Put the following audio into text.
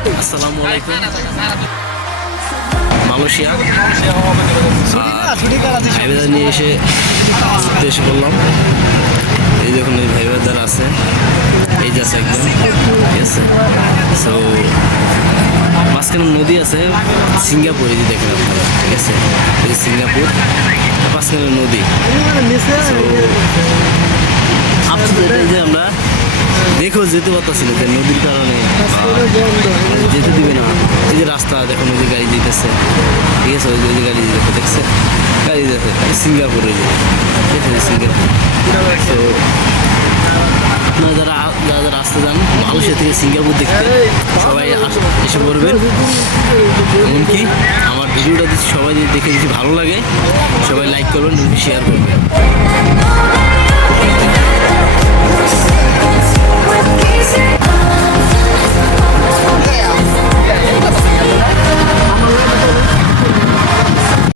আসসালামু আলাইকুম। মালয়েশিয়া ভাইবেদার নিয়ে এসে করলাম। এই দেখুন এই ভাইবেদার আছে, এই যে আছে একদম, ঠিক আছে। সো মাঝখানে নদী আছে সিঙ্গাপুর, এই যে দেখেন আপনারা, ঠিক আছে। এই সিঙ্গাপুর মাঝখানে নদী। সো আপনাদের যে আমরা দেখো যেতে পারতেছি না যে নদীর কারণে যেতে দিবে না। এই যে রাস্তা দেখুন, ওই যে গাড়ি যেতেছে, ঠিক আছে। ওই যে গাড়ি যেতে দেখছে, গাড়ি যেতে সিঙ্গাপুরে, ঠিক আছে সিঙ্গাপুর। তো আপনারা যারা যারা রাস্তা যান মালয়েশিয়া থেকে সিঙ্গাপুর দেখতে, সবাই এসে পড়বেন। এমনকি আমার ভিডিওটা সবাই দেখে যদি ভালো লাগে সবাই লাইক করবেন, শেয়ার করবেন।